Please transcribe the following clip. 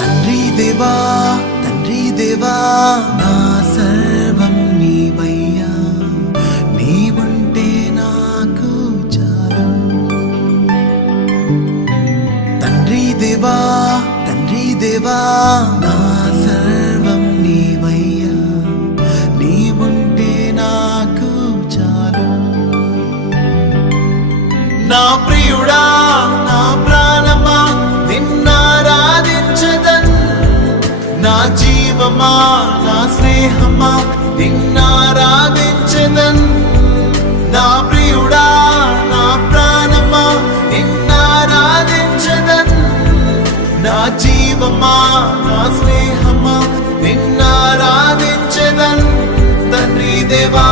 తండ్రి దేవా నా సర్వం నీవయ్యా, నీవుంటే నాకు చాలు. తండ్రి దేవా నా సర్వం నీవయ్యా, నీవుంటే నాకు చాలు. నా ప్రియుడా నా ప్రాణమా నిన్నారాధించదన్, నా జీవమా నా స్నేహమా నిన్నారాధించదన్. నా ప్రియుడా నా ప్రాణమా నిన్నారాధించదన్, నా జీవమా నా స్నేహమా నిన్నారాధించదన్. తండ్రి దేవా